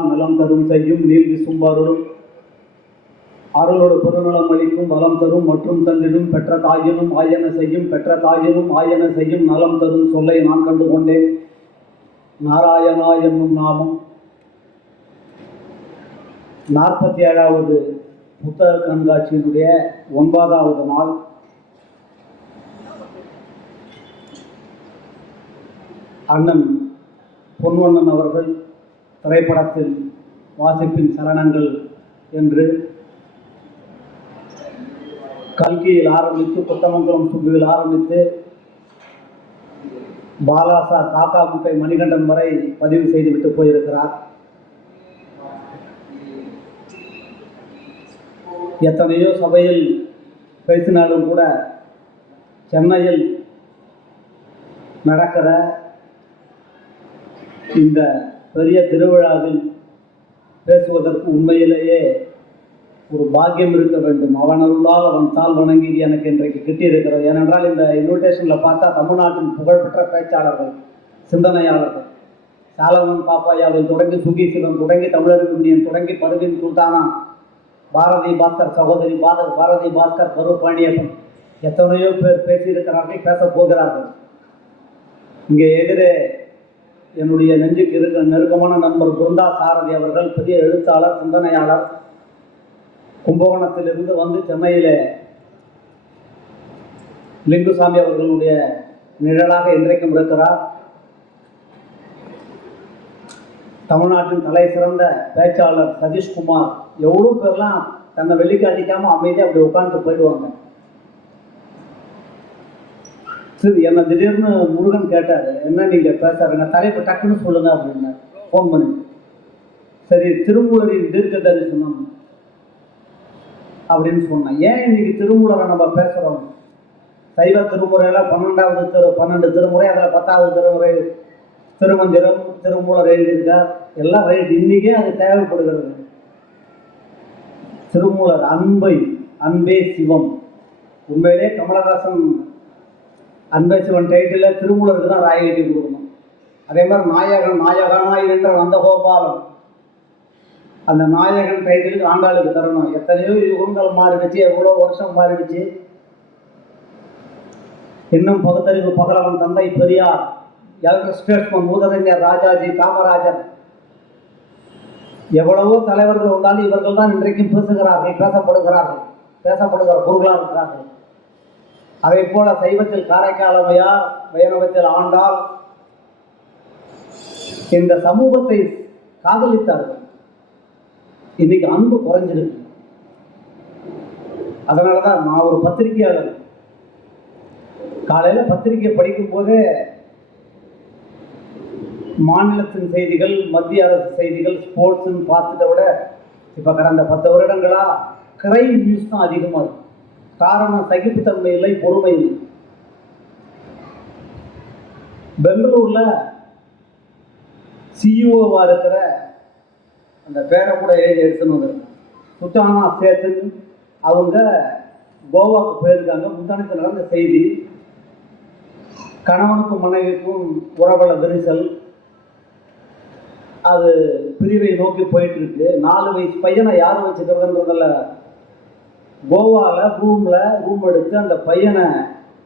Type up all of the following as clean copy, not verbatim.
எல்லாம் நலம் தரும் செய்யும் நீர் விசும்பாருளும் அருளோடு பெருநலம் அளிக்கும் வளம் தரும் மற்றும் தந்திடும் பெற்ற தாயினும் ஆயன செய்யும் பெற்ற தாயினும் ஆயன செய்யும் நலம் தரும் சொல்லை நான் கண்டு கொண்டேன். நாராயணா என்னும் நாமம் 47வது புத்தக கண்காட்சியினுடைய 9வது நாள். அண்ணன் பொன்வண்ணன் அவர்கள் திரைப்படத்தில் வாசிப்பின் சரணங்கள் என்று கல்கியில் ஆரம்பித்து கொத்தமங்கலம் சுங்குவில் ஆரம்பித்து பாலாசா காக்கா குட்டை மணிகண்டன் வரை பதிவு செய்துவிட்டு போயிருக்கிறார். எத்தனையோ சபையில் பேசினாலும் கூட சென்னையில் நடக்கிற இந்த பெரிய திருவிழாவில் பேசுவதற்கு உண்மையிலேயே ஒரு பாக்கியம் இருக்க வேண்டும். அவன் அருளால் அவன் தாள் வணங்கி எனக்கு இன்றைக்கு கிட்டியிருக்கிறது. ஏனென்றால் இந்த இன்விடேஷனில் பார்த்தா தமிழ்நாட்டின் புகழ்பெற்ற பேச்சாளர்கள், சிந்தனையாளர்கள், சாலமன் பாப்பாயாவில் தொடங்கி சுகீசிவன் தொடங்கி தமிழறிஞன் தொடங்கி பருவின் சுல்தானா, பாரதி பாஸ்கர் சகோதரி பாரதி பாஸ்கர் பருவபாணியப்பன் எத்தனையோ பேர் பேசியிருக்கிறார்கள், பேசப் போகிறார்கள். இங்கே எதிரே என்னுடைய நெஞ்சுக்கு இருக்க நெருக்கமான நண்பர் குருந்தா சாரதி அவர்கள் பெரிய எழுத்தாளர், சிந்தனையாளர், கும்பகோணத்திலிருந்து வந்து சென்னையில் லிங்குசாமி அவர்களுடைய நிழலாக இன்றைக்கும் இருக்கிறார். தமிழ்நாட்டின் தலை சிறந்த பேச்சாளர் சதீஷ்குமார், எவ்வளோ பேர்லாம் தன்னை வெளிக்காட்டிக்காமல் அமைதியாக அப்படி உட்காந்துட்டு போயிடுவாங்க. சரி, என்னை திடீர்னு முருகன் கேட்டார், என்ன நீங்கள் பேசுகிறீங்க, தலைப்பு டக்குன்னு சொல்லுங்க அப்படின்னு ஃபோன் பண்ணி. சரி, திருமூலரின் தீர்க்க தரிசனம் அப்படின்னு சொன்னேன். ஏன் இன்னைக்கு திருமூலரை நம்ம பேசுகிறோம்? சைவ திருமுறையில் 12 திருமுறை, அதில் 10வது திருமுறை திருமந்திரம், திருமூலர் எழுதியிருக்கார், எல்லாம் ரைட். இன்னைக்கே அது தேவைப்படுகிறது. திருமூலர் அன்பே சிவம். உண்மையிலே கமலஹாசன் அன்பே சிவன் டைட்டில் திருமூலருக்கு தான் ராயல்டி கொடுக்கணும். அதே மாதிரி நாயகனாய் என்ற வந்த கோபாலம், அந்த நாயகன் டைட்டிலுக்கு ஆண்டாளுக்கு தரணும். எத்தனையோ யுகங்கள் மாறிடுச்சு, எவ்வளோ வருஷம் மாறிடுச்சு. இன்னும் பகுத்தறிவு பகலவன் தந்தை பெரியார், எல்டர் ஸ்டேட்ஸ்மன் மூதறிஞர் ராஜாஜி, காமராஜர், எவ்வளவோ தலைவர்கள் வந்தாலும் இவர்கள் தான் இன்றைக்கும் பேசப்படுகிற பொருளாக இருக்கிறார்கள். அதை போல சைவத்தில் காரைக்காலமையார், வைணவத்தில் ஆண்டாள் இந்த சமூகத்தை காதலித்தார்கள். இன்னைக்கு அன்பு குறைஞ்சிருக்கு. அதனாலதான் நான் ஒரு பத்திரிகையாளர். காலையில பத்திரிகை படிக்கும் போதே மாநிலத்தின் செய்திகள், மத்திய அரசு செய்திகள், ஸ்போர்ட்ஸ்ன்னு பார்த்துட்ட விட இப்ப கடந்த 10 வருடங்களா கிரைம் நியூஸ் தான் அதிகமாக இருக்கு. காரணம், சகிப்புத்தன்மை இல்லை, பொறுமை இல்லை. பெங்களூர்ல சிஇஓவா இருக்கிற அந்த பேரை கூட எழுதி எடுத்துன்னு வந்திருக்காங்க, சுச்சானா சேத்துன்னு. அவங்க கோவாவுக்கு போயிருக்காங்க. முந்தானத்தில் நடந்த செய்தி, கணவனுக்கும் மனைவிக்கும் உறவுல விரிசல், அது பிரிவை நோக்கி போயிட்டு இருக்கு. 4 வயசு பையனை யார் வச்சுக்கிறதுன்றதில்ல, கோவாவில் ரூம் எடுத்து அந்த பையனை,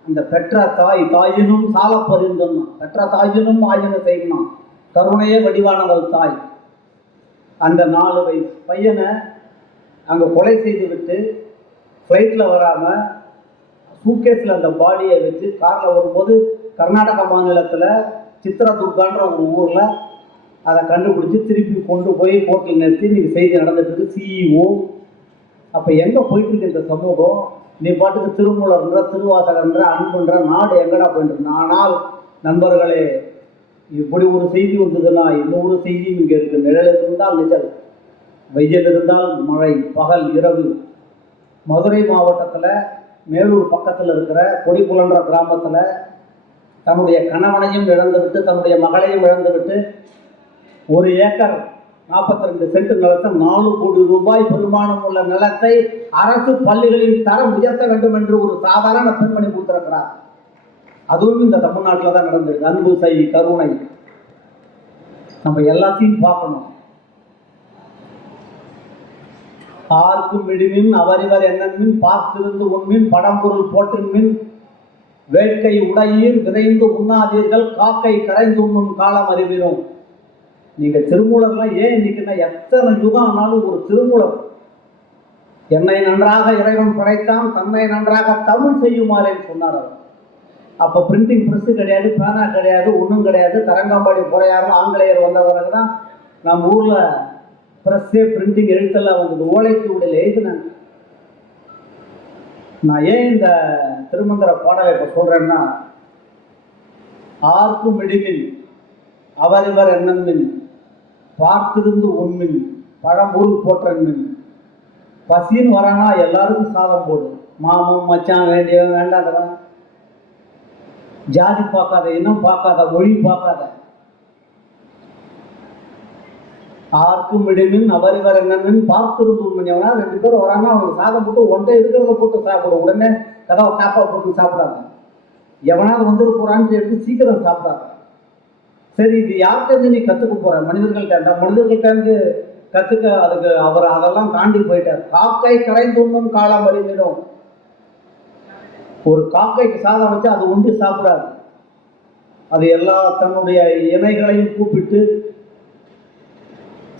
அந்த பெற்ற தாயினும் சால பரிந்தோம், பெற்ற தாயினும் ஆயின செய்யணும், கருணையே வடிவானவள் தாய். அந்த 4 வயசு பையனை அங்கே கொலை செய்து விட்டு ஃப்ளைட்டில் வராமல் சூட்கேஸில் அந்த பாடியை வச்சு காரில் வரும்போது கர்நாடக மாநிலத்தில் சித்ரதுர்கான்ற ஒரு ஊரில் அதை கண்டுபிடிச்சி திருப்பி கொண்டு போய் கோர்ட்டில் நிறுத்தி இன்னைக்கு செய்தி நடந்துட்டு சிஇஓ. அப்போ எங்கே போயிட்டு இந்த சமூகம்? நீ பாட்டுக்கு திருமூலர்ன்ற, திருவாசகன்ற, அன்புன்ற, நாடு எங்கடா போயிட்டு? ஆனால் நண்பர்களே, இப்படி ஒரு செய்தி வந்ததுன்னா இன்னொரு செய்தியும் இங்கே இருக்கு. நிழல் இருந்தால் நிழல், வெயில் இருந்தால் மழை, பகல் இரவு. மதுரை மாவட்டத்தில் மேலூர் பக்கத்தில் இருக்கிற கொடிப்புலன்ற கிராமத்தில் தன்னுடைய கணவனையும் இழந்துவிட்டு, தன்னுடைய மகளையும் இழந்துவிட்டு, 1 ஏக்கர் 42 சென்ட் நிலத்தை 4 கோடி ரூபாய் பெருமானம் உள்ள நிலத்தை அரசு பள்ளிகளின் தரம் உயர்த்த வேண்டும் என்று ஒரு சாதாரண பெண்மணி கொடுத்திருக்கிறார். அதுவும் இந்த தமிழ்நாட்டில் தான் நடந்திருக்கு. அன்பு, கருணை, நம்ம எல்லாத்தையும் பார்க்கணும். ஆர்க்கும் விடுமின் அவரிவர் என்னன்மின் பார்த்திருந்து உண்மின் படம்பொருள் போற்றின்மின் வேட்கை உடையீர் விரைந்து உண்ணாதீர்கள் காக்கை கரைந்து உண்ணும் காலம் அறிவினோம். நீங்க திருமூலர்லாம் ஏன் இன்னைக்குன்னா எத்தனை யுகம் ஆனாலும் ஒரு திருமூலர் என்னை நன்றாக இறைவன் படைத்தான் தன்னை நன்றாக தமிழ் செய்யுமாறேன்னு சொன்னார் அவர். அப்போ பிரிண்டிங் ப்ரெஸ்ஸு கிடையாது, பேனா கிடையாது, ஒன்றும் கிடையாது. தரங்கம்பாடி போறையாரும் ஆங்கிலேயர் வந்த பிறகு தான் நம்ம ஊரில் ப்ரெஸ்ஸே பிரிண்டிங் எழுத்தெல்லாம் வந்தது. ஓலைச்சுவடியில் எழுதினாங்க. நான் ஏன் இந்த திருமந்திர பாடலை இப்போ சொல்கிறேன்னா, ஆர்க்கும் விடுமின் அவரிவர் என்னன்மின் பார்த்திருந்து உண்மின் பழம்பொருள் போற்றன்மின். பசின்னு வரானா எல்லாருக்கும் சாதம் போடு. மாமன் மச்சான் வேண்டியவன் வேண்டாதவன், ஜாதி பார்க்காத, இனம் பார்க்காத, மொழி பார்க்காத. ஆர்க்கும் விடுமின் அவரிவர் என்னன்னு பார்த்திருந்து உண்மை. எவனா 2 பேர் வரானா அவனுக்கு சாதம் போட்டு ஒன்றை இருக்கிறத போட்டு சாப்பிடும். உடனே கதவை காப்பா போட்டு சாப்பிடாத. எவனாவது வந்துட்டு போறான்னு எடுத்து சீக்கிரம் சாப்பிடாத. சரி, இது யார்கிட்ட நீ கற்றுக்க போற? மனிதர்கள்ட்ட. அந்த மனிதர்கள்ட்ட கற்றுக்க அதுக்கு அவர் அதெல்லாம் தாண்டி போயிட்டார். காக்கை கரைந்து உண்ணும் காலம் அறிந்திடும். ஒரு காக்கைக்கு சாதம் வச்சு அது உண்டு சாப்பிடாது. அது எல்லா தன்னுடைய இணைகளையும் கூப்பிட்டு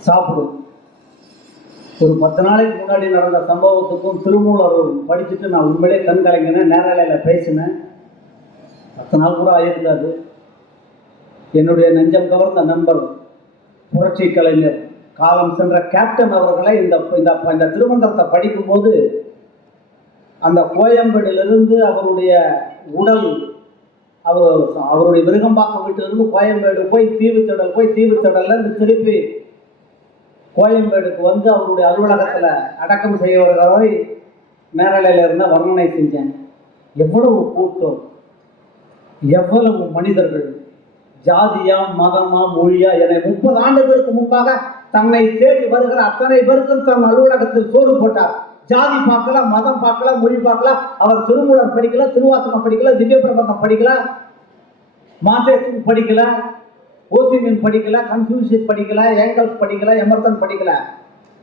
சாப்பிடும். ஒரு 10 நாளைக்கு முன்னாடி நடந்த சம்பவத்துக்கும் திருமூலர் படிச்சுட்டு நான் உண்மையிலே கண் கலங்கினேன். நேரலையில் பேசினேன். 10 நாள் கூட ஆயிருக்காது. என்னுடைய நெஞ்சம் கவர்ந்த நண்பர் புரட்சி கலைஞர் காலம் சென்ற கேப்டன் அவர்களை இந்த திருமந்திரத்தை படிக்கும்போது அந்த கோயம்பேடிலிருந்து அவருடைய உடல் அவருடைய விருகம்பாக்கம் வீட்டிலிருந்து கோயம்பேடு போய் தீவுத்திடல்ல திருப்பி கோயம்பேடுக்கு வந்து அவருடைய அலுவலகத்தில் அடக்கம் செய்ய வருகிறவரை நேரலையில் இருந்த வர்ணனை செஞ்சேன். எவ்வளவு கூட்டம், எவ்வளவு மனிதர்கள், ஜாதியா மதமா மொழியா என 30 ஆண்டுகளுக்கு முன்பாக தன்னை தேடி வருகிற அத்தனை பேருக்கும் தன் அலுவலகத்தில் சோறு போட்டார். ஜாதி பார்க்கல, மதம் பார்க்கல, மொழி பார்க்கல. அவர் திருமூலர் படிக்கல, திருவாசகம் படிக்கல, திவ்ய பிரபந்தம் படிக்கல, மாசேத்து படிக்கல, ஓசிமின் படிக்கல, கன்ஃபியூஷியஸ் படிக்கல, ஏங்கல்ஸ் படிக்கல, எமர்சன் படிக்கல.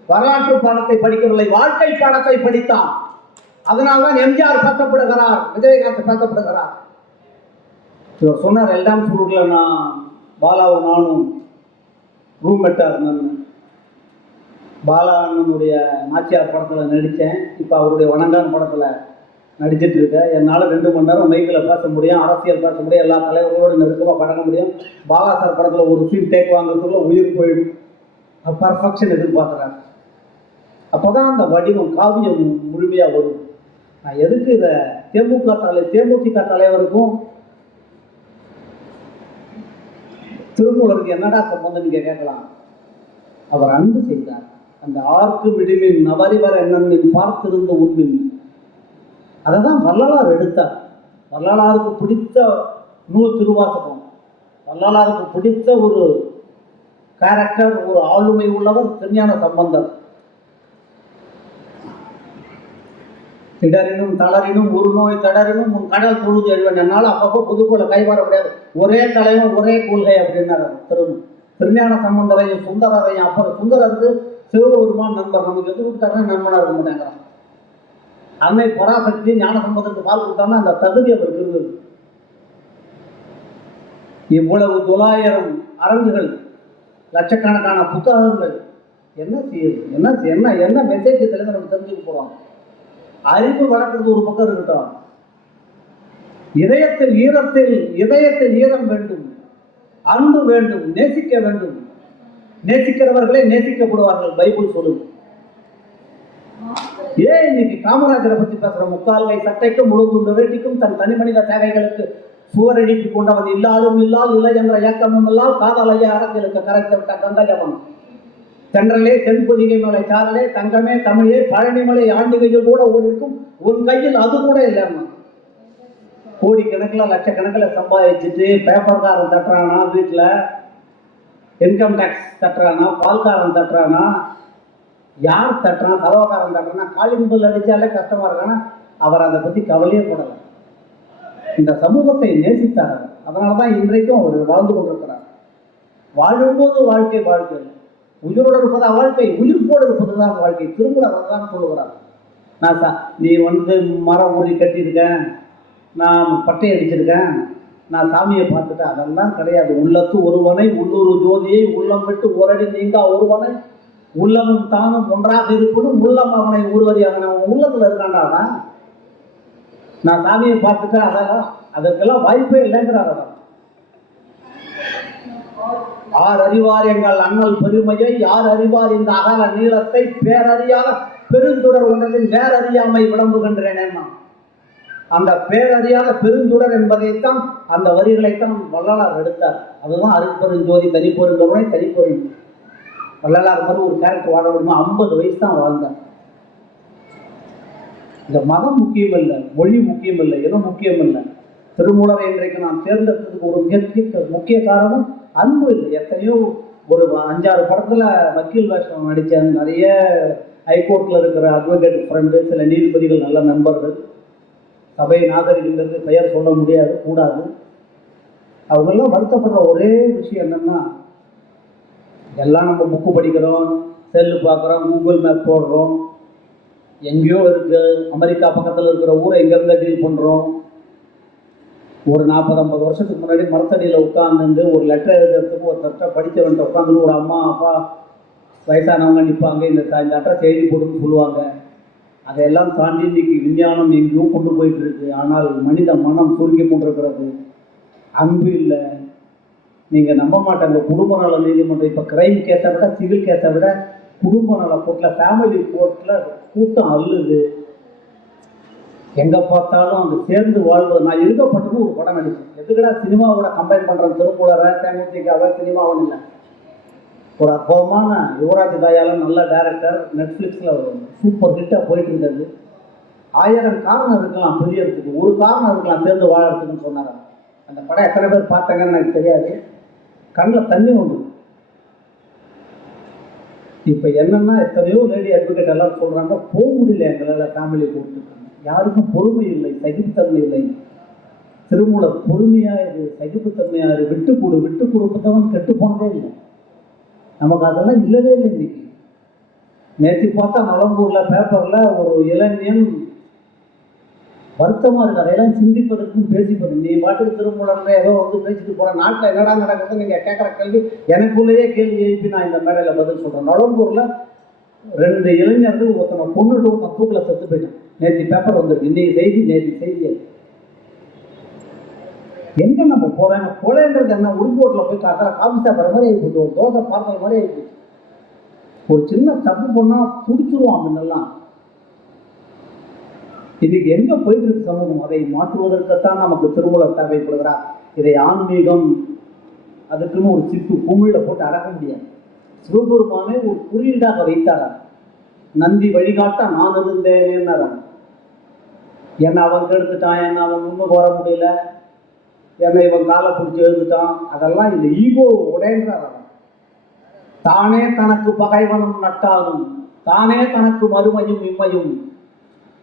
வரலாற்று பாடத்தை படிக்கவில்லை, வாழ்க்கை பாடத்தை படித்தான். அதனால்தான் எம்ஜிஆர் பேசப்படுகிறார், விஜயகாந்த் பேசப்படுகிறார். இவர் சொன்னார், எல்டாம் ஸ்கூல்ல நான் பாலாவும் நானும் ரூம்மேட்டாக இருந்தேன். பாலா அண்ணனுடைய நாச்சியார் படத்தில் நடித்தேன். இப்போ அவருடைய வணங்கான் படத்தில் நடிச்சிட்டு இருக்கேன். என்னால் 2 மணி நேரம் மைக்கில் பேச முடியும், அரசியல் பேச முடியும், எல்லா தலைவர்களோடு நெருக்கமாக பழக முடியும். பாலா சார் படத்தில் ஒரு சீன் டேக் வாங்குறதுக்குள்ள உயிர் போயிடும். பர்ஃபெக்ஷன் எதிர்பார்க்குறாங்க. அப்போ தான் அந்த வடிவம் காவியம் முழுமையாக வரும். நான் எதுக்கு இதை தேமுதிக தலைவருக்கும் திருமூலருக்கு என்னடா சம்பந்தம் கேட்கலாம். அவர் அன்பு செய்தார். அந்த ஆர்க்கு விடுமின் அவரிவர் என்னன்மின் பார்த்திருந்த உண்மின், அதை தான் வள்ளலார் எடுத்தார். வள்ளலாருக்கு பிடித்த நூல் திருவாசகம். வள்ளலாருக்கு பிடித்த ஒரு கேரக்டர், ஒரு ஆளுமை உள்ளவர் திருஞான சம்பந்தர். திடரினும் தளரினும் ஒரு நோய் தடரினும் உன் கடல் தொழுது எழுவன். என்னால் அப்பப்போ புதுக்கோளை கைவார முடியாது, ஒரே தலைவன் ஒரே கொள்கை அப்படின்னாரு திருஞான சம்பந்தரையும் சுந்தரரையும். அப்புறம் சுந்தரருக்கு சிவபெருமான் நண்பர், நமக்கு எது கொடுத்தாருன்னா நண்பனாக இருக்க மாட்டேங்கிறான். அன்னை பராசக்தி ஞான சம்பந்தத்துக்கு பால் கொடுத்தாங்கன்னா அந்த தகுதி அவருக்கு இருந்தது. இவ்வளவு 900 அரங்குகள், லட்சக்கணக்கான புத்தகங்கள், என்ன செய்யுது, என்ன மெசேஜ் தெரிஞ்சு நம்ம தெரிஞ்சுக்க போறோம். அறிவு வளர்க்கறது ஒரு பக்கம் இருக்கட்டும், இதயத்தில் ஈரம் வேண்டும், அன்பு வேண்டும், நேசிக்க வேண்டும். நேசிக்கிறவர்களே நேசிக்கப்படுவார்கள், பைபிள் சொல்லுது. ஏன் இன்னைக்கு காமராஜரை பத்தி பேசுற? முக்கால்கை சட்டைக்கும் முழுதுண்டு வேட்டிக்கும் தன் தனி மனித தேவைகளுக்கு சுவரடிப்பு கொண்டவன் இல்லாலும் இல்லை என்ற இயக்கமும் இல்லால் காதலைய அரசியலுக்கு கரைத்து விட்ட கந்தகவன். தென்றலே தென்பொதிகை மலை சாரலே தங்கமே தமிழே பழனிமலை ஆண்டிகையில் கூட ஓடிருக்கும் உன் கையில் அது கூட இல்லைன்னா. கோடிக்கணக்கில் லட்சக்கணக்கில் சம்பாதிச்சுட்டு பேப்பர்காரன் தட்டுறானா, வீட்டில் இன்கம் டேக்ஸ் தட்டுறானா, பால்காரன் தட்டுறானா, யார் தட்டுறான், கதவக்காரன் தட்டுறானா, காலிங் பில் அடித்தாலே கஷ்டமாக இருக்கானா, அவர் அதை பற்றி கவலையே போடலை. இந்த சமூகத்தை நேசித்தார். அதனால தான் இன்றைக்கும் அவர் வாழ்ந்து கொண்டிருக்கிறார். வாழும்போது வாழ்க்கை உயிரோடு இருப்பதா வாழ்க்கை, உயிர்ப்போடு இருப்பதுதான் வாழ்க்கை. திருமூலர் தான் சொல்லுகிறார். நீ மரம் ஊறி கட்டியிருக்கேன், நான் பட்டை அடிச்சிருக்கேன், நான் சாமியை பார்த்துட்டேன், அதெல்லாம் கிடையாது. உள்ளத்து ஒருவனை உள்ளூர் ஜோதியை உள்ளம் விட்டு ஓரடி நீங்கா ஒருவனை உள்ளமும் தானும் ஒன்றாக இருப்பதும் உள்ளம் அவனை ஒருவரி அவன் உள்ளத்துல இருக்கான்டாவா. நான் சாமியை பார்த்துட்டேன், அதெல்லாம் அதற்கெல்லாம் வாய்ப்பே இல்லைங்கிறார். யார் அறிவார் எங்கள் அண்ணல் பெருமையை, யார் அறிவார் இந்த அகல நீளத்தை, பேரறியாத பெருந்துடர் ஒன்றதின் வேறறியாமை விளம்புகின்றேன். அந்த பேரறியாத பெருந்துடர் என்பதைத்தான், அந்த வரிகளைத்தான் வள்ளலார் எடுத்தார். அதுதான் அருட்பெருஞ்சோதி தனிப்பெருங்கருணை தனிப்பெரும். வள்ளலார் மாதிரி ஒரு கேரக்டர் வாழ முடியுமா? 50 வயசு தான் வாழ்ந்தார். இந்த மதம் முக்கியம் இல்லை, மொழி முக்கியம் இல்லை, எதுவும் முக்கியம் இல்லை. திருமூலரை இன்றைக்கு நாம் தேர்ந்தெடுத்ததுக்கு ஒரு முக்கிய காரணம் அன்பு இல்லை. எத்தனையோ ஒரு 5-6 படத்துல வக்கீல் வேஷம் நடித்தேன். நிறைய ஹைகோர்ட்ல இருக்கிற அட்வொகேட் ஃப்ரெண்டு, சில நீதிபதிகள் நல்ல நண்பர்கள், சபையை நாகரிகங்கிறது பெயர் சொல்ல முடியாது, கூடாது. அவங்கெல்லாம் வருத்தப்படுற ஒரே விஷயம் என்னன்னா, எல்லாம் நம்ம புக்கு படிக்கிறோம், செல்லு பார்க்குறோம், கூகுள் மேப் போடுறோம், எங்கேயோ இருக்கு அமெரிக்கா பக்கத்தில் இருக்கிற ஊரை எங்கேருந்து டீல் பண்ணுறோம். ஒரு 40-50 வருஷத்துக்கு முன்னாடி மரத்தடியில் உட்காந்துட்டு ஒரு லெட்டர் எழுதுறதுக்கு ஒரு தட்டை படித்தவன்ட்ட உட்காந்துட்டு ஒரு அம்மா அப்பா வயசானவங்க நிற்பாங்க, இந்த அட்ரஸ் எழுதி போட்டுன்னு சொல்லுவாங்க. அதையெல்லாம் தாண்டி இன்னைக்கு விஞ்ஞானம் எங்கேயோ கொண்டு போயிட்டு இருக்கு. ஆனால் மனித மனம் சுருங்கி கொண்டிருக்கிறது. அன்பு இல்லை. நீங்கள் நம்ப மாட்டாங்க, குடும்ப நல நீதிமன்றம் இப்போ கிரைம் கேஸை விட சிவில் கேஸை விட குடும்ப நல கோர்ட்டில், ஃபேமிலி கோர்ட்டில் கூட்டம் அள்ளுது. எங்கே பார்த்தாலும் அந்த சேர்ந்து வாழ்வது. நான் இருக்கப்பட்டது ஒரு படம் நடிச்சேன். எதுக்கடா சினிமாவோட கம்பைன் பண்ணுறேன், திருமூலரை தேமுதிகவை சினிமாவும் இல்லை. ஒரு அற்புதமான யுவராஜ் தயாளன், நல்ல டைரக்டர், நெட்ஃப்ளிக்ஸில் சூப்பர் ஹிட்டாக போயிட்டு இருந்தது. 1000 காரணம் இருக்கலாம் பெரியறதுக்கு, ஒரு காரணம் இருக்கலாம் சேர்ந்து வாழறதுக்குன்னு சொன்னாங்க. அந்த படம் எத்தனை பேர் பார்த்தாங்கன்னு எனக்கு தெரியாது. கண்ணில் தண்ணி ஒன்று. இப்போ என்னன்னா, எத்தனையோ லேடி அட்வொகேட் எல்லாம் சொல்கிறாங்க, போக முடியல எங்களால் ஃபேமிலி கொடுத்துருக்காங்க. யாருக்கும் பொறுமை இல்லை, சகிப்புத்தன்மை இல்லை. திருமூலர் பொறுமையாயிரு, சகிப்புத்தன்மையாரு, விட்டு கொடுப்பதவன் கெட்டு போனதே இல்லை. நமக்கு அதெல்லாம் இல்லவே இல்லை. இன்னைக்கு நேற்று பார்த்தா நலம்பூரில் பேப்பரில் ஒரு இளைஞன் வருத்தமாக இருக்கு. அதையெல்லாம் சிந்திப்பதற்கும் பேசிப்பது. நீ பாட்டுக்கு திருமூலர் ஏதோ பேசிட்டு போகிற, நாட்டில் என்னடா நடக்குது நீங்கள் கேட்குற கேள்வி எனக்குள்ளேயே கேள்வி எழுப்பி நான் இந்த மேடையில் பதில் சொல்கிறேன். நலம்பூரில் 2 இளைஞர்கள், ஒருத்தனை கொண்டுட்டு ஒருத்தன் தூக்கில் செத்து போயிட்டான். நேற்று பேப்பர் வந்துருக்கு, இன்னைக்கு செய்தி, நேற்று செய்தி. எங்கே நம்ம போகிறேன்? கொலைன்றது என்ன? உள்போட்டில் போய் காட்டுற காஃபி சாப்பிட்ற மாதிரி ஆகிப்போச்சு, ஒரு தோசை பார்க்குற மாதிரி ஆகிப்போச்சு. ஒரு சின்ன தப்பு பண்ணால் பிடிச்சிருவான் முன்னெல்லாம். இன்னைக்கு எங்கே போயிட்டு இருக்கு சமூகம்? அதை மாற்றுவதற்குத்தான் நமக்கு திருமூலர் தேவைப்படுகிறார். இதை ஆன்மீகம் அதுக்குன்னு ஒரு சிப்பு குமிழில் போட்டு அடக்க முடியாது. சிவபெருமானை ஒரு குறியீடாக வைத்தார். நந்தி வழிகாட்ட நான் இருந்தேனேன்னு. என்னை அவன் கெடுத்துட்டான், என்னை அவன் முன்னுக்கு வர முடியல, என்னை இவன் காலை பிடிச்சி எழுந்துட்டான், அதெல்லாம் இந்த ஈகோ உடைன்றார். தானே தனக்கு பகைவனும் நட்டாலும், தானே தனக்கு மறுமையும் இம்மையும்.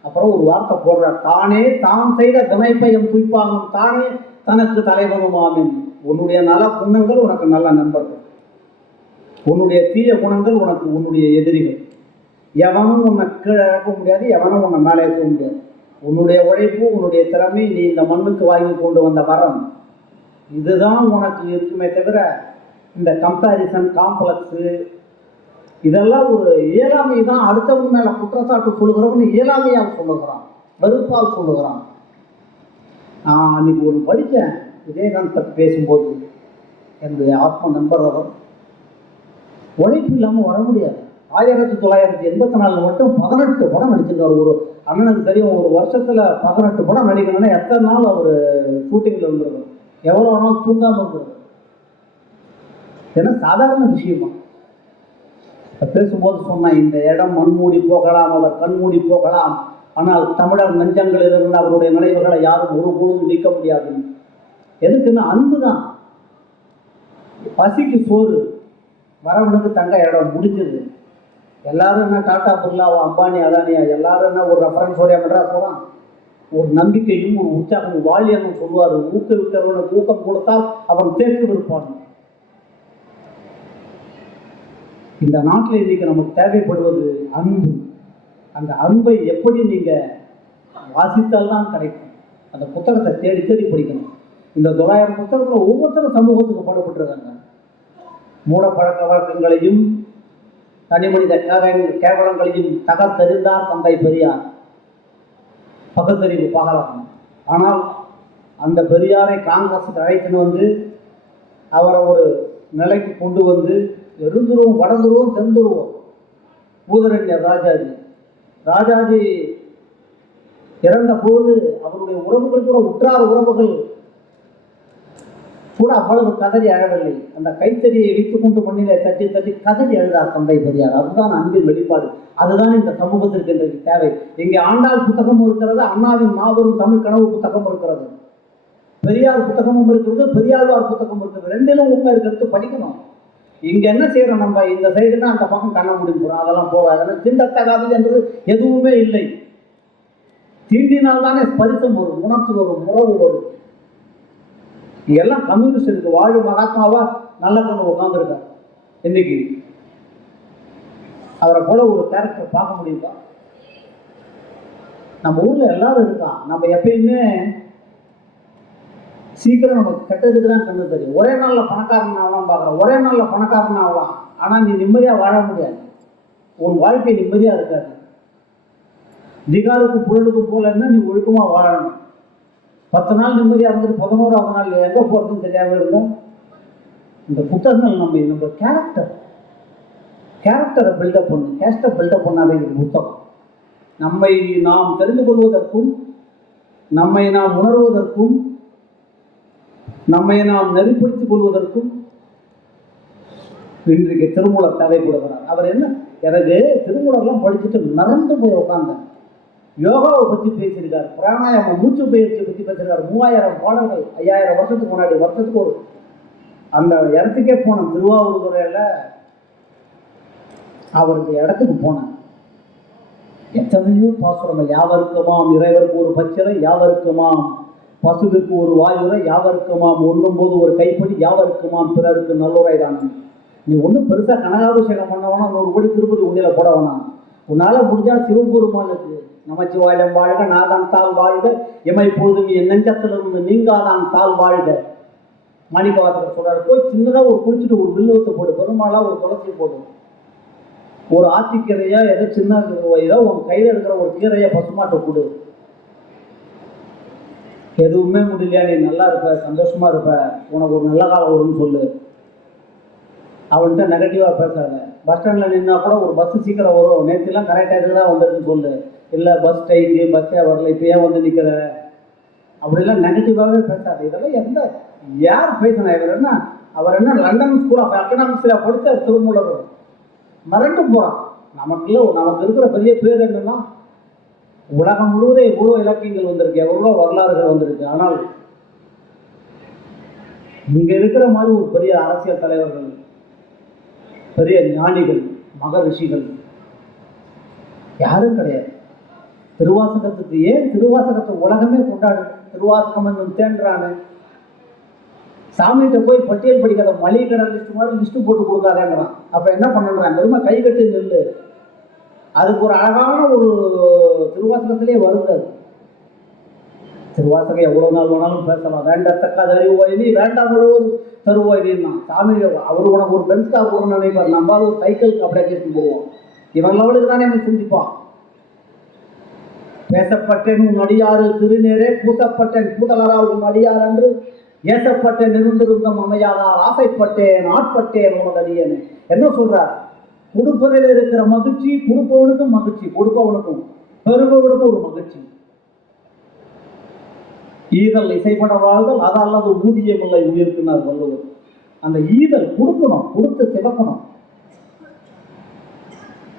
அப்புறம் ஒரு வார்த்தை போடுறார், தானே தான் செய்த வினைப்பையும் குறிப்பாகும், தானே தனக்கு தலைவனுமாமின். உன்னுடைய நல குணங்கள் உனக்கு நல்ல நண்பர்கள், உன்னுடைய தீய குணங்கள் உனக்கு உன்னுடைய எதிரிகள். எவனும் உன்னை கீழே இழக்க முடியாது, எவனும் உன்னை மேலே ஏற்க முடியாது. உன்னுடைய உழைப்பு, உன்னுடைய திறமை, நீ இந்த மண்ணுக்கு வாங்கி கொண்டு வந்த வரம், இதுதான் உனக்கு இருக்குமே தவிர இந்த கம்பேரிசன், காம்ப்ளெக்ஸு, இதெல்லாம் ஒரு இயலாமை தான். அடுத்தவங்க மேலே குற்றச்சாட்டு சொல்லுகிறவன்னு இயலாமையால் சொல்லுகிறான், வெறுப்பால் சொல்லுகிறான். நான் அன்னைக்கு ஒரு படித்தேன், விஜயகாந்த் பற்றி பேசும்போது, என்னுடைய ஆத்ம நண்பர் அவர். உழைப்பு இல்லாமல் வர முடியாது. 1984 மட்டும் 18 படம் நடிச்சிருக்காரு. ஒரு அண்ணனுக்கு தெரியும், ஒரு வருஷத்தில் 18 படம் நடிக்கணும்னா எத்தனை நாள் அவர் ஷூட்டிங்கில் இருந்திருக்காரு, எவ்வளோ நாள் தூங்காமல் இருந்திருக்காரு. ஏன்னா சாதாரண விஷயமா. பேசும்போது சொன்ன, இந்த இடம் மண்மூடி போகலாம், அவர் கண்மூடி போகலாம், ஆனால் தமிழர் நெஞ்சங்களில் இருந்து அவருடைய நினைவுகளை யாரும் ஒரு பொழுதும் நீக்க முடியாது. எதுக்குன்னா அன்பு தான். பசிக்கு சோறு, வரவனுக்கு தங்க இடம், முடிஞ்சது. எல்லாரும் என்ன டாடா பிர்லா, அம்பானி, அதானியா, எல்லாரும் என்ன ஒரு ரெஃபரன்ஸோடைய மெட்ராஸ் போகிறான். ஒரு நம்பிக்கையும் ஒரு உற்சாகம், வாலியனும் சொல்லுவார், ஊக்குவிக்கிறவனுக்கு ஊக்கம் கொடுத்தால் அவன் தேர்ந்து இருப்பான். இந்த நாட்டில் இன்னைக்கு நமக்கு தேவைப்படுவது அன்பு. அந்த அன்பை எப்படி நீங்க வாசித்தால் தான் கிடைக்கும். அந்த புத்தகத்தை தேடி தேடி படிக்கணும். இந்த 900 புத்தகத்தில் ஒவ்வொருத்தரும் சமூகத்துக்கு பாடுபட்டுருக்காங்க. மூட பழக்க வழக்கங்களையும் தனிமனித கேவலங்களையும் தகர்த்தெறிந்தார் தந்தை பெரியார். பகுத்தறிவு பகலாம். ஆனால் அந்த பெரியாரை காங்கிரஸுக்கு அழைத்துன்னு வந்து அவரை ஒரு நிலைக்கு கொண்டு வந்து எழுந்துருவோம், வடந்துருவோம், தென்துருவோம். பூதரண்யர் ராஜாஜி இறந்த போது அவருடைய உறவுகள் கூட, உற்றார் உறவுகள் கூட அவ்வளவு கதறி அழவில்லை. அந்த கைத்தறியை வைத்துக் கொண்டு மண்ணிலே தட்டி தட்டி கதறி அழுதார் தந்தை பெரியார். அதுதான் அன்பின் வெளிப்பாடு. அதுதான் இந்த சமூகத்திற்கு இன்றைக்கு தேவை. இங்கே ஆண்டாள் புத்தகமும் இருக்கிறது, அண்ணாவின் மாபெரும் தமிழ் கனவு புத்தகம் இருக்கிறது, பெரியார் புத்தகமும் இருக்கிறது, பெரியாழ்வார் புத்தகம் இருக்கிறது. ரெண்டிலும் உண்மை இருக்கிறது, படிக்கணும். இங்க என்ன செய்யறோம் நம்ம? இந்த சைடுனா அந்த பக்கம் கண்ண முடிக்கிறோம், அதெல்லாம் போகாது. திண்டத்தகாது என்று எதுவுமே இல்லை. தீண்டினால் தானே ஸ்பரிசம் வரும், உணர்ச்சி வரும், உறவு வரும். எல்லாம் கம்யூனிஸ்ட் இருக்கு. வாழும் மகாத்மாவா நல்ல கொண்டு உட்கார்ந்துருக்காரு. இன்னைக்கு அவரை போல ஒரு கேரக்டர் பார்க்க முடியுமா? நம்ம ஊர்ல எல்லாரும் இருக்கான். நம்ம எப்பயுமே சீக்கிரம் நமக்கு கெட்டதுக்கு தான் கண்ணு தெரியும். ஒரே நாள்ல பணக்காரனாகலாம் பார்க்குறோம், ஒரே நாள்ல பணக்காரனாகலாம். ஆனா நீ நிம்மதியா வாழ முடியாது. உன் வாழ்க்கை நிம்மதியா இருக்காது. திகாருக்கும் புழலுக்கும் போலன்னா நீ ஒழுக்கமா வாழணும். 10 நாள் நிம்மதியா இருந்துட்டு 11ஆவது நாள் எங்க போறதுன்னு தெரியாம இருந்தா இந்த புத்தகங்கள் நம்ம கேரக்டரை பில்டப் பண்ணு, கேஸ்டை பில்டப் பண்ணாதே இந்த புத்தகம். நம்மை நாம் தெரிந்து கொள்வதற்கும், நம்மை நாம் உணர்வதற்கும், நம்மை நாம் நெறிப்படுத்திக் கொள்வதற்கும் இன்றைக்கு திருமூலர் தேவைப்படுகிறார். அவர் என்ன, எனக்கு திருமூலர்லாம் படிச்சுட்டு மறந்து போய் உட்கார்ந்தேன். யோகாவை பற்றி பேசியிருக்கார், பிராணாயாமம் மூச்சு பயிற்சியை பற்றி பேசியிருக்கார். 3000 பாடல்கள் 5000 வருஷத்துக்கு முன்னாடி, வருஷத்துக்கு ஒரு அந்த இடத்துக்கே போனேன். திருவாவூர்துறையில் அவருக்கு இடத்துக்கு போனேன். எத்தனையோ பாசுரங்கள். யாவருக்குமாம் இறைவருக்கு ஒரு பச்சிலை, யாவருக்குமாம் பசுவிற்கு ஒரு வாயுரை, யாவருக்குமாம் ஒன்றும் போது ஒரு கைப்படி, யாவருக்குமாம் பிறருக்கு நல்லுரை தானே. நீ ஒன்றும் பெருசாக கனகாபிஷேகம் பண்ணவனா 100 கோடி திருப்பதி உண்டியில் போட வேணாம். உன்னால் முடிஞ்சால் சிவபெருமானுக்கு நமச்சிவாயம் வாழ்க, நாதான் தாள் வாழ்க, எமை பொழுதும் என் நெஞ்சத்திலிருந்து நீங்காதான் தாள் வாழ்க. மாணிக்கவாசகர் சொல்றாரு, போய் சின்னதாக ஒரு குளிச்சுட்டு ஒரு வில்லுவத்தை போடு, பெருமாளா ஒரு துளசி போடு, ஒரு ஆத்திக்கீரையா ஏதோ சின்ன ஏதோ உன் கையில் இருக்கிற ஒரு கீரையை பசுமாட்டை கொடு. எதுவுமே முடியலையா, நீ நல்லா இருப்ப, சந்தோஷமா இருப்ப, உனக்கு ஒரு நல்ல காலம் வரும்னு சொல்லு. அவன்கிட்ட நெகட்டிவாக பேசாத. பஸ் ஸ்டாண்டில் நின்னா கூட ஒரு பஸ்ஸு சீக்கிரம் வரும், நேற்றுலாம் கரெக்டாக தான் வந்திருக்குன்னு சொல்லு. இல்லை பஸ் டைக்கு பஸ்ஸே வரல, இப்போ ஏன் வந்து நிற்கிற, அப்படிலாம் நெகட்டிவாகவே பேசாது. இதெல்லாம் யார் பேசினா? அவர் என்ன லண்டன் ஸ்கூல் ஆஃப் எக்கனாமிக்ஸில் படித்த திருமூலர் மறந்து போகிறான். நமக்கு இருக்கிற பெரிய பேர் என்னன்னா, உலகம் முழுவதும் எவ்வளோ இலக்கியங்கள் வந்திருக்கு, எவ்வளோ வரலாறுகள் வந்திருக்கு. ஆனால் இங்கே இருக்கிற மாதிரி ஒரு பெரிய அரசியல் தலைவர்கள், பெரிய ஞானிகள், மகரிஷிகள் யாரும் கிடையாது. திருவாசகத்துக்கு ஏன் திருவாசகத்தை உலகமே கொண்டாடு? திருவாசகம் என்னும் தேன்றானு சாமிகிட்ட போய் பட்டியல் படிக்கிற மளிகை கடை லிஸ்ட் மாதிரி லிஸ்ட்டு போட்டு கொடுக்காதேங்கிறான். அப்போ என்ன பண்ணுறான்? வெறுமை கை கட்டி நெல்லு. அதுக்கு ஒரு அழகான ஒரு திருவாசகத்திலே வருது. திருவாசகம் எவ்வளோ நாள் வேணாலும் பேசலாம். வேண்டத்தக்காத அறிவுவாய் நீ, வேண்டாம் தருவாய் நீன்னா சாமி அவர் உனக்கு ஒரு பென்ஸ் கார் கொடுன்னு நினைப்பார். நம்மளால ஒரு சைக்கிளுக்கு அப்படியே கேட்டு போவோம். இவன் லெவலுக்கு தானே அவன் சிந்திப்பான். பேசப்பட்டேன் உன் அடியாறு திருநேரே, பூசப்பட்டேன் பூதலரால் உன் அடியார் என்று, ஏசப்பட்டேன் இருந்திருந்தம் அமையாதால், ஆசைப்பட்டேன் ஆட்பட்டேன் உனது அடியேன்னு. என்ன சொல்றார்? கொடுப்பதில் இருக்கிற மகிழ்ச்சி கொடுப்பவனுக்கும் மகிழ்ச்சி, கொடுப்பவனுக்கும் பெறுபவனுக்கும் ஒரு மகிழ்ச்சி. ஈதல் இசைப்பட வாழ்தல் அது அல்லது ஊதியம் இல்லை உயிர்க்குனார் வள்ளுவர். அந்த ஈதல் கொடுக்கணும், கொடுத்து சிவக்கணும்.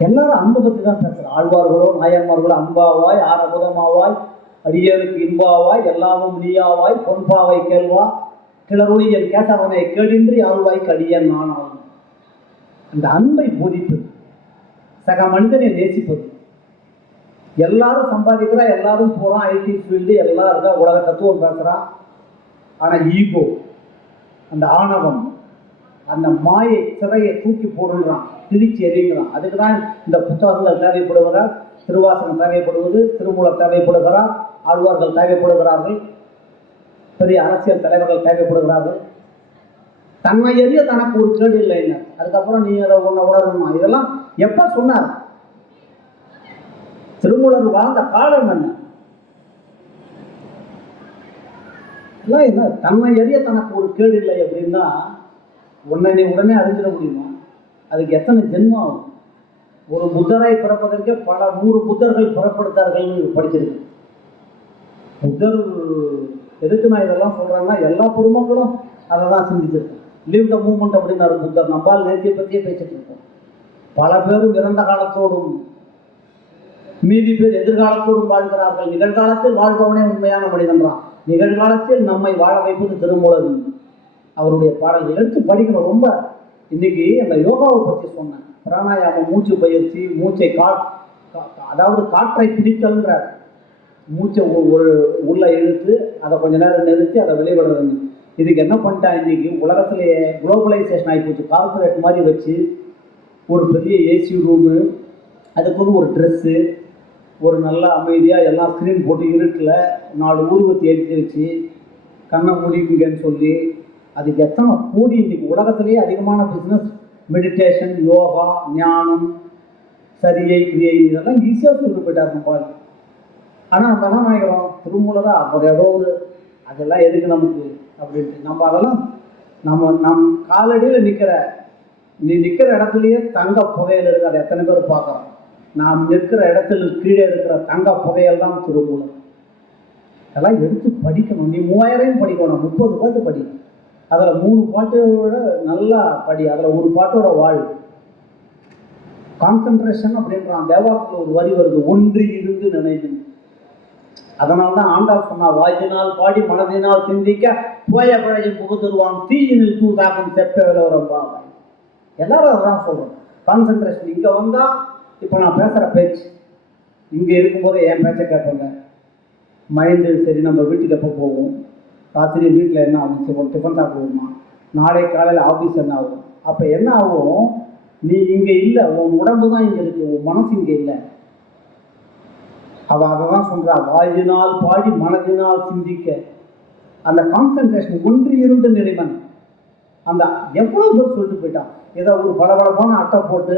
எல்லாரும் அன்பை பற்றி தான் பேசுகிறோம். ஆழ்வார்களோ நாயன்மார்களோ அன்பாவாய் ஆரமுதமாவாய் அடியருக்கு இன்பாவாய் எல்லாமும் நீயாவாய் பொன்பாவை கேள்வா கிளறுளியன் கேட்டவனை கேடின்றி ஆழ்வாய்க்கு அடியன் நானாகும். அந்த அன்பை போதிப்பது, சக மனிதனை நேசிப்பது. எல்லாரும் சம்பாதிக்கிறா, எல்லாரும் போகிறான், ஐடி ஃபீல்டு எல்லாம் இருக்கா, உலக தத்துவம் பேசுகிறான். ஆனால் ஈகோ, அந்த ஆணவம், அந்த மாயை சிறையை தூக்கி போடுறான். கிழிச்சி எறிங்கிறான். அதுக்கு தான் இந்த புத்தகங்கள் தேவைப்படுவதா, திருவாசகம் தேவைப்படுவது, திருமூலர் தேவைப்படுகிறார், ஆழ்வார்கள் தேவைப்படுகிறார்கள், பெரிய அரசியல் தலைவர்கள் தேவைப்படுகிறார்கள். தன்மை எறிய தனக்கு ஒரு கேடு இல்லைன்னு, அதுக்கப்புறம் நீ அதை ஒன்றை உணரணுமா? இதெல்லாம் எப்ப சொன்னார்? திருமூலர் வாழ்ந்த காலம் என்ன? என்ன தன்மை எறிய தனக்கு ஒரு கேடு இல்லை அப்படின்னா உடனே உடனே அறிஞ்சிட முடியுமா? அதுக்கு எத்தனை ஜென்மம் ஆகும்? ஒரு புத்தரை பிறப்பதற்கே பல 100 புத்தர்கள் பிறப்படுத்தார்கள் படிச்சிருக்கு. புத்தர் எதுக்கு நான் இதெல்லாம் சொல்றேன்னா, எல்லா பொதுமக்களும் அதை தான் சிந்திச்சிருக்கேன். லீவ் த மூமெண்ட் அப்படின்னாரு புத்தர். நம்மால் நேர்த்தியை பற்றியே பேசிட்டு இருக்கோம். பல பேரும் இறந்த காலத்தோடும் மீதி பேர் எதிர்காலத்தோடும் வாழ்கிறார்கள். நிகழ்காலத்தில் வாழ்பவனே உண்மையான மனிதன்றான். நிகழ்காலத்தில் நம்மை வாழ வைப்பது திருமூலர். அவருடைய பாடல்கள் எடுத்து படிக்கணும். ரொம்ப இன்னைக்கு அந்த யோகாவை பற்றி சொன்னேன். பிராணாயாமம், மூச்சு பயிற்சி, மூச்சை அதாவது காற்றை பிடித்தல்ன்ற மூச்சை உள்ள இழுத்து அதை கொஞ்ச நேரம் நிறுத்தி அதை வெளிவிடுறதுன்னு. இதுக்கு என்ன பண்ணிட்டா, இன்னைக்கு உலகத்திலேயே குளோபலைசேஷன் ஆகிப்போச்சு. கார்பரேட் மாதிரி வச்சு ஒரு பெரிய ஏசி ரூமு, அதுக்கு ஒரு ட்ரெஸ்ஸு, ஒரு நல்ல அமைதியாக எல்லாம் ஸ்க்ரீன் போட்டு இருட்டில் 4 ஊதுபத்தி ஏற்றி வச்சு கண்ணை மூடிக்குங்கன்னு சொல்லி, அதுக்கு எத்தனை கோடி. இன்னைக்கு உலகத்திலேயே அதிகமான பிஸ்னஸ் மெடிடேஷன், யோகா, ஞானம், சரியை, கிரியை, இதெல்லாம் ஈஸியாக சொல்லிட்டு போயிட்டார் நம்ம. ஆனால் நம்ம என்ன நினைக்கிறோம், திருமூலரா அவர் ஏதோ ஒரு அதெல்லாம் எதுக்கு நமக்கு அப்படின்ட்டு நம்ம அதெல்லாம் நம் காலடியில் நீ நிற்கிற இடத்துலையே தங்க புதையல் இருக்குது. அதை எத்தனை பேர் பார்க்குறோம்? நாம் நிற்கிற இடத்துல கீழே இருக்கிற தங்க புதையல் தான் திருமூலர். அதெல்லாம் எடுத்து படிக்கணும். நீ 3000 படிக்கணும், 30 பாட்டு படி. அதில் 3 பாட்டோட நல்லா படி. அதில் ஒரு பாட்டோட வாழ். கான்சன்ட்ரேஷன் அப்படின்றான். தேவாரத்தில் ஒரு வரி வருது, ஒன்றி இருந்து நினைவு. அதனால தான் ஆண்டாள் சொன்னா, வாயினால் பாடி மனதினால் சிந்திக்க போய பழைய புகுத்துருவான் தீயினில் தூதாக்கும் செப்ப விலவரம்பா. எல்லாரும் அதான் சொல்றோம். கான்சன்ட்ரேஷன் இங்கே வந்தால், இப்போ நான் பேசுகிற பேச்சு இங்கே இருக்கும்போது என் பேச்சை கேட்பாங்க. மைண்டு சரி, நம்ம வீட்டுக்கு எப்போ போவோம், ராத்திரி வீட்டில் என்ன ஆகும், டிஃபன் சாப்பிடுவோமா, நாளை காலையில் ஆஃபீஸ் என்ன ஆகும். அப்போ என்ன ஆகும், நீ இங்கே இல்லை, உன் உடம்பு தான் இங்கே இருக்கு, உன் மனசு இங்கே இல்லை. அவள் அதை தான் சொல்கிறா, வாயினால் பாடி மனதினால் சிந்திக்க. அந்த கான்சன்ட்ரேஷன் ஒன்றி இருந்து நிறைவன். அந்த எவ்வளோ பேர் சொல்லிட்டு போயிட்டான். ஏதோ ஒரு பளபளப்பான அட்டை போட்டு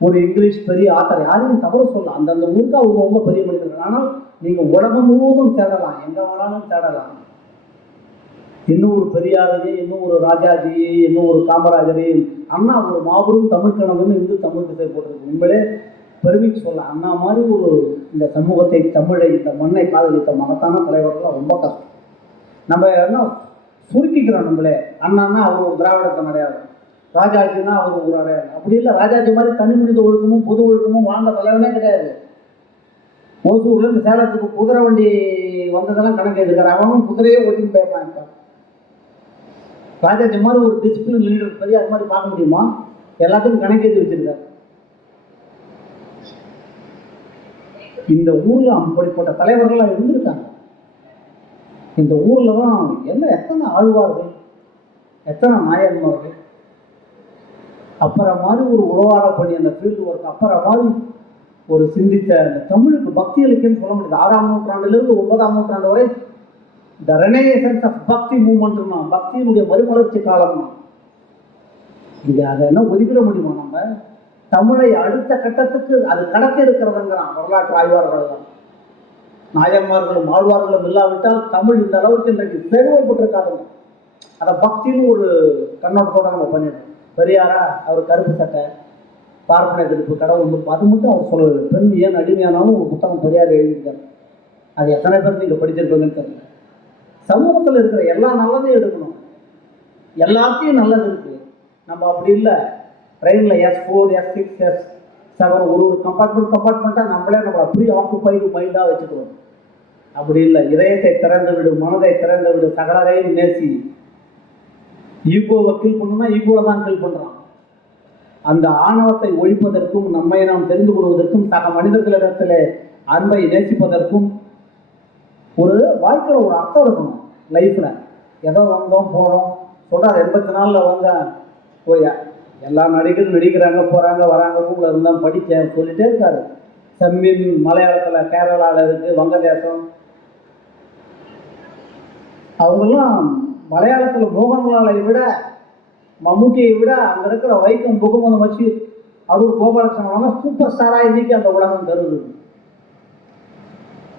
ஒரு இங்கிலீஷ் பெரிய ஆத்தர், யாரையும் தவறு சொல்லலாம், அந்தந்த ஊருக்கு அவங்க பெரிய மனிதர்கள். ஆனால் நீங்கள் உலகம் முழுவதும் தேடலாம், எங்கே வேணாலும் தேடலாம். இன்னும் ஒரு பெரியாரையே, இன்னும் ஒரு ராஜாஜியே, இன்னும் ஒரு காமராஜரையும். அண்ணா ஒரு மாபெரும் தமிழ் கணவன் இந்து தமிழ் திசை போட்டிருக்கு. உங்களே பெருமைக்கு சொல்ல, அண்ணா மாதிரி ஒரு இந்த சமூகத்தை, தமிழை, இந்த மண்ணை காதலித்த மகத்தான தலைவர்கள்லாம் ரொம்ப கஷ்டம். நம்ம என்ன சுருக்கிக்கிறோம் நம்மளே. அண்ணான்னா அவர் ஒரு திராவிடத்தை அடையாளம், ராஜாஜின்னா அவர் ஒரு அடையாளம். அப்படி இல்லை. ராஜாஜி மாதிரி தனி மனித ஒழுக்கமும் பொது ஒழுக்கமும் வாழ்ந்த தலைவனே கிடையாது. ஓசூர்லேருந்து சேலத்துக்கு குதிரை வண்டி வந்ததெல்லாம் கணக்கு எடுக்கிறார். அவனும் குதிரையே ஓட்டின்னு போயிடறான். இப்போ ராஜாஜி மாதிரி ஒரு டிசிப்ளின் லீடர் பற்றி அது மாதிரி பார்க்க முடியுமா? எல்லாத்துக்கும் கணக்கு எழுதி வச்சிருக்காரு. இந்த ஊரில் அப்படிப்பட்ட தலைவர்கள்லாம் இருந்திருக்காங்க. இந்த ஊரில் தான் எத்தனை ஆழ்வார்கள், எத்தனை நாயன்மார்கள். அப்புறம் மாதிரி ஒரு உழவார பணி, அந்த ஃபீல்டு ஒர்க், அப்புறம் மாதிரி ஒரு சிந்தித்த அந்த தமிழுக்கு பக்தி அளிக்கன்னு சொல்ல முடியாது. 6ஆம் நூற்றாண்டிலிருந்து 9ஆம் நூற்றாண்டு வரை த ரெனேசன்ஸ் ஆஃப் பக்தி மூவ்மெண்ட்னா, பக்தியினுடைய மறுமலர்ச்சி காலம்னா. இங்கே அதை என்ன ஒதுக்கிட முடியுமா? நம்ம தமிழை அடுத்த கட்டத்துக்கு அது கடத்தி இருக்கிறதுங்கிறான் வரலாற்று ஆய்வாளர்கள். நாயன்மார்களும் ஆழ்வார்களும் இல்லாவிட்டால் தமிழ் இந்த அளவுக்கு இன்றைக்கு செழுமைப்பட்டிருக்காதுங்க. அதை பக்தின்னு ஒரு கண்ணோட்டத்தோடு நம்ம பண்ணிடுறோம். பெரியாரா அவர் கருப்பு சட்டை, பார்ப்பன எதிர்ப்பு, கடவுள், அது மட்டும் அவர் சொல்லுவது. பெண் ஏன் அடிமையானாலும் ஒரு புத்தகம் பெரியார் எழுதியிருக்காரு. அது எத்தனை பேர் நீங்கள் படிச்சிருப்பீங்கன்னு தெரியல. சமூகத்தில் இருக்கிற எல்லா நல்லதையும் எடுக்கணும், எல்லாத்தையும் நல்லது இருக்கு. நம்ம அப்படி இல்லை. ட்ரெயினில் S4, S6, S7 ஒரு கம்பார்ட்மெண்ட்டாக நம்மளே நம்ம ப்ரீ ஆக்குப்பைடு மைண்டாக வச்சுக்கிறோம். அப்படி இல்லை. இதயத்தை திறந்து விடு, மனதை திறந்து விடு, சகலரையும் நேசி. ஈகோவை கீழ் பண்ணணும்னா ஈகோவை தான் கீழ் பண்ணுறான். அந்த ஆணவத்தை ஒழிப்பதற்கும், நம்மை நாம் தெரிந்து கொள்வதற்கும், சக மனிதர்களிடத்தில் அன்பை நேசிப்பதற்கும் ஒரு வாழ்க்கையில் ஒரு அர்த்தம் இருக்கணும். லைஃப்பில் ஏதோ வந்தோம் போனோம் சொல்கிறார். 84 வந்தேன், எல்லா நடிகரும் நடிக்கிறாங்க, போகிறாங்க வராங்க, ஊரில் இருந்தால் படித்தேன் சொல்லிட்டே இருக்காரு. செம்மின் மலையாளத்தில், கேரளாவில் இருக்குது, வங்கதேசம். அவங்கெல்லாம் மலையாளத்தில் மோகன்லாலை விட, மம்முட்டியை விட அங்கே இருக்கிற வைக்கம் முகமது பஷீர், அவர் கோபாலகிருஷ்ணன் சூப்பர் ஸ்டாராக இன்னைக்கு அந்த உலகம் கருது.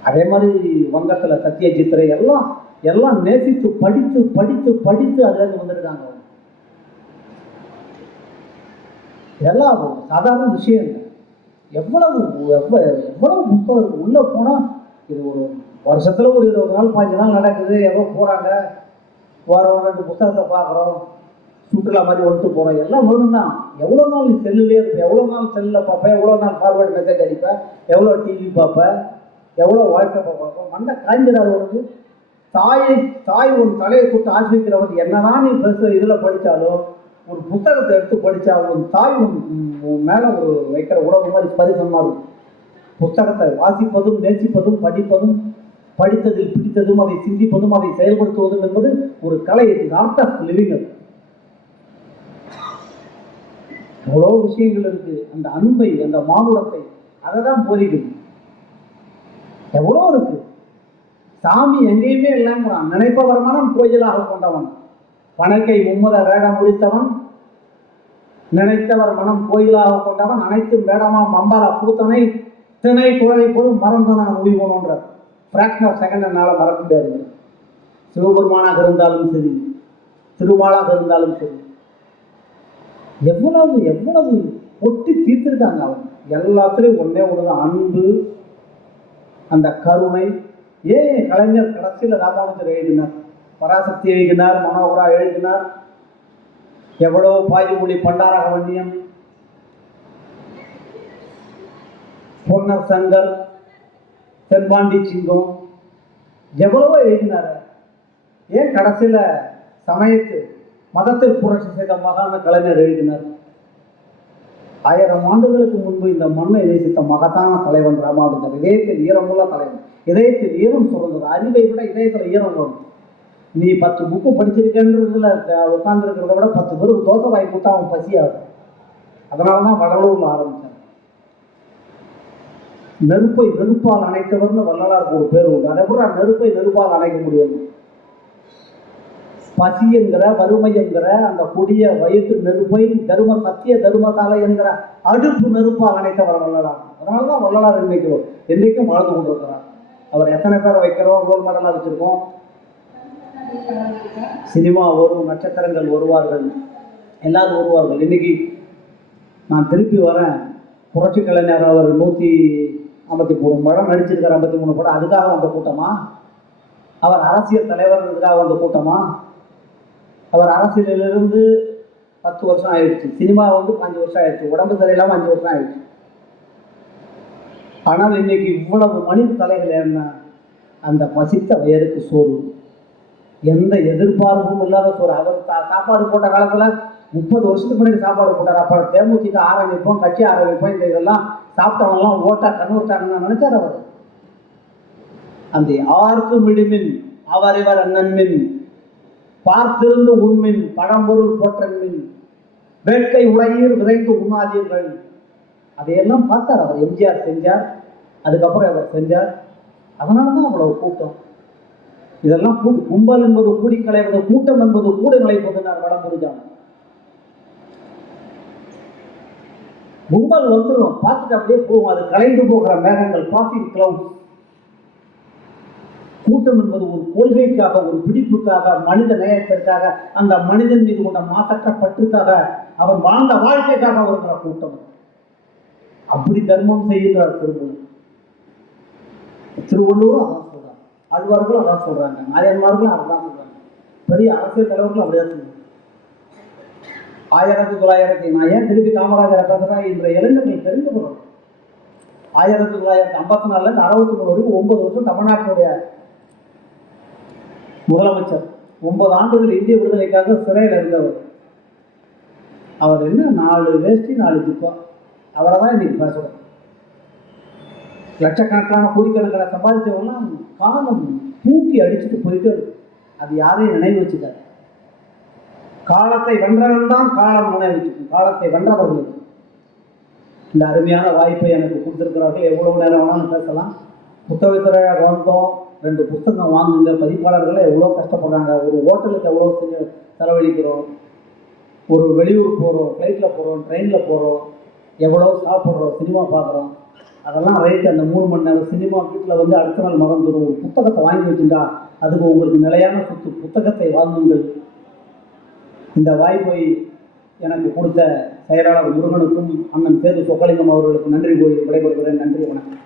அதே மாதிரி வங்கத்தில் சத்யஜித் ரே எல்லாம் எல்லாம் நேசித்து படித்து படித்து படித்து அதுலேருந்து வந்திருக்காங்க. இதெல்லாம் சாதாரண விஷயம் இல்லை. எவ்வளவு எவ்வளவு புத்தகம் உள்ளே போனால் இது ஒரு வருஷத்தில் ஒரு 20 நாள் 15 நாள் நடக்குது. ஏதோ போகிறாங்க, வாரம் 2 புத்தகத்தை பார்க்குறோம், சுற்றுலா மாதிரி ஒட்டு போகிறோம், எல்லாம் வேணும்னா எவ்வளோ நாள் நீ செல்லுலேயே இருப்பேன், எவ்வளோ நாள் செல்லில் பார்ப்பேன், எவ்வளோ நாள் ஃபார்வேர்டு மெசேஜ் அடிப்பேன், எவ்வளோ டிவி பார்ப்பேன், எவ்வளோ வாட்ஸ்அப்பை பார்ப்பேன். மண்டை காய்ஞ்சிடாது உனக்கு. தாய் ஒரு தலையை கொடுத்து ஆசிரியக்கிறவங்க என்னதான் நீ பெருசு இதில் படித்தாலும் ஒரு புத்தகத்தை எடுத்து படித்தா உன் தாய் உன் மேலே ஒரு வைக்கிற உணவு மாதிரி பரிசமாக இருக்கும். புத்தகத்தை வாசிப்பதும் நேசிப்பதும் படிப்பதும் படித்ததில் பிடித்ததும் அதை சிந்திப்பதும் அதை செயல்படுத்துவதும் என்பது ஒரு கலை. Art of living. அது எவ்வளோ விஷயங்கள் இருக்கு. அந்த அன்பை, அந்த மானுடத்தை, அதை தான் போதிக்குது. எவ்வளோ இருக்கு. சாமி எங்கேயுமே இல்லைங்கிறான். நினைப்பவர் மனம் கோயிலாக கொண்டவன், பணக்கை மும்மத வேடம் முடித்தவன், நினைத்தவர் மனம் கோயிலாக கொண்டவன், அனைத்தும் வேடமாம் அம்பால பூத்தனை திணை குழலை போலும் மறந்தவன் உயிர்வோன்ற ஃப்ராக்ஷன் ஆஃப் செகண்ட் என்னால் மறக்க முடியாது. சிவபெருமானாக இருந்தாலும் சரி, திருமாலாக இருந்தாலும் சரி, எவ்வளவு எவ்வளவு ஒட்டி தீர்த்திருக்காங்க. அவன் எல்லாத்துலேயும் ஒன்னே ஒன்றுதான், அன்பு, அந்த கருணை. ஏன் கலைஞர் கடைசியில் ராமானுஜர் எழுதினார், பராசக்தி எழுதினார், மனோகரா எழுதினார், எவ்வளோ பாய்மொழி பண்டாரக வன்னியம், பொன்னர் சங்கர், தென்பாண்டி சிங்கம், எவ்வளவோ எழுதினார். ஏன் கடைசியில் சமயத்து மதத்தில் புரட்சி செய்த மகான கலைஞர் எழுதினார். 1000 ஆண்டுகளுக்கு முன்பு இந்த மண்ணை நேசித்த மகத்தான தலைவன் ராமானுஜர். இதயத்தில் ஈரமுள்ள தலைவன், இதயத்தில் ஈரம் சுரந்தது. அறிவை விட இதயத்தில் ஈரம் வரும். நீ 10 புக்கு படிச்சிருக்கன்றதுல உட்கார்ந்துருக்கிறத விட 10 பேருக்கு தோசை வாங்கி கொடுத்தா அவன் பசியாகும். அதனால தான் வடலூரில் ஆரம்பித்தார். நெருப்பை நெருப்பால் அணைத்தவர்னு வள்ளலாருக்கு ஒரு பேர் உண்டு. அதை கூட நெருப்பை நெருப்பால் அணைக்க முடியும். பசி என்கிற, வறுமை என்கிற அந்த கொடிய வயிற்று நெருப்பை தர்ம சத்திய தர்மசாலை என்கிற அடுப்பு நெருப்பால் அணைத்தவர் வள்ளலார். அதனால தான் வள்ளலார் என்றைக்கும் வாழ்ந்து கொண்டிருக்கிறார். அவர் எத்தனை பேரை வைக்கிறோம், ரோல் மாடலாக வச்சிருக்கோம். சினிமா வரும், நட்சத்திரங்கள் வருவார்கள், எல்லாரும் வருவார்கள். இன்னைக்கு நான் திருப்பி வரேன், புரட்சி கலைஞர் அவர் 153 படம் நடிச்சிருக்கார், 53 படம். அதுக்காக வந்த கூட்டமா? அவர் அரசியல் தலைவர்களுக்காக வந்த கூட்டமா? அவர் அரசியலிலிருந்து 10 வருஷம் ஆயிடுச்சு, சினிமா 5 வருஷம் ஆயிடுச்சு, உடம்பு சரியில்லாமல் 5 வருஷம் ஆயிடுச்சு. ஆனால் இன்னைக்கு இவ்வளவு மனித தலைகள் என்ன? அந்த பசித்த வயருக்கு சோறு, எந்த எதிர்பார்ப்பும் இல்லாத சோறு. அவர் சாப்பாடு போட்ட காலத்தில் 30 வருஷத்துக்கு முன்னாடி சாப்பாடு போட்டார். அப்போ தேமுதிக ஆரம்பிப்போம், கட்சி ஆரம்பிப்போம், இந்த இதெல்லாம் சாப்பிட்டவங்கலாம் ஓட்டா கண்ணுட்டாங்கன்னு நினைச்சார் அவர். அந்த யாருக்கும் விடுமின் அவர் இவர் அண்ணன்மின், பார்த்திருந்து உண்மின் பழம்பொருள் போற்றன்மின், வேட்கை உலகில் விரைந்து உண்ணாதீர்கள். அதையெல்லாம் பார்த்தார் அவர். எம்ஜிஆர் செஞ்சார், அதுக்கப்புறம் அவர் செஞ்சார். அதனால தான் அவ்வளவு கூட்டம். இதெல்லாம் கும்பல் என்பது கூடி கலைவது, கூட்டம் என்பது கூட நிலைப்பதுனார் வடமுடிஞ்சான். கும்பல் வந்துடும், பார்த்துட்டு அப்படியே போகும். அது கலைந்து போகிற மேகங்கள், பாசிங் கிளவுட்ஸ். கூட்டம் என்பது ஒரு கொள்கைக்காக, ஒரு பிடிப்புக்காக, மனித நேயத்திற்காக, அந்த மனிதன் மீது கொண்ட மாசற்ற பற்றுக்காக, அவன் வாழ்ந்த வாழ்க்கைக்காக வருகிற கூட்டம். அப்படி தர்மம் செய்கின்றார் திருவள்ளுவர். திருவள்ளுவரும் அதான் சொல்றாங்க, ஆழ்வார்களும் அதான் சொல்றாங்க, நாயன்மார்களும் அதான் சொல்றாங்க, பெரிய அரசியல் தலைவர்களும் அப்படிதான் சொல்றாங்க. 1900 நான் ஏன் திருப்பி காமராஜரை பேசுறேன், இன்றைய இளைஞர்கள் தெரிந்து கொள்ளணும். 1954 63 வரைக்கும் 9 வருஷம் தமிழ்நாட்டினுடைய முதலமைச்சர், 9 ஆண்டுகள் இந்திய விடுதலைக்காக சிறையில் இருந்தவர். அவர் என்ன 4 வேஷ்டி 4 ஜிப்பா, அவரை தான் இன்னைக்கு பேசுறோம். லட்சக்கணக்கான கோடிக்கணக்கான சம்பாதிச்சவங்கலாம் காலம் தூக்கி அடிச்சுட்டு போயிட்டு அது யாரையும் நினைவு வச்சுக்காது. காலத்தை வென்றவன் தான் காலம் நினைவிச்சுக்கும். காலத்தை வென்றவர்களுக்கு இந்த அருமையான வாய்ப்பை எனக்கு கொடுத்துருக்கிறார்கள். எவ்வளவு நேரம் வேணாலும் பேசலாம். புத்தகத்துறையாக வந்தோம், 2 புத்தகம் வாங்குங்க. பதிப்பாளர்கள் எவ்வளோ கஷ்டப்படுறாங்க. ஒரு ஹோட்டலுக்கு எவ்வளோ செலவழிக்கிறோம், ஒரு வெளியூர் போகிறோம், ஃப்ளைட்டில் போகிறோம், ட்ரெயினில் போகிறோம், எவ்வளோ சாப்பிட்றோம், சினிமா பார்க்குறோம். அதெல்லாம் ரைட்டு. அந்த 3 மணி நேரம் சினிமா வீட்டில் வந்து அடுத்த நாள் மறந்துடும். ஒரு புத்தகத்தை வாங்கி வச்சுட்டா அதுக்கு உங்களுக்கு நிலையான சொத்து. புத்தகத்தை வாங்குங்கள். இந்த வாய்ப்பை எனக்கு கொடுத்த செயலாளர் முருகனுக்கும் அண்ணன் சேது சொக்கலிங்கம் அவர்களுக்கும் நன்றி கூறி விடைபெறுகிறேன். நன்றி, வணக்கம்.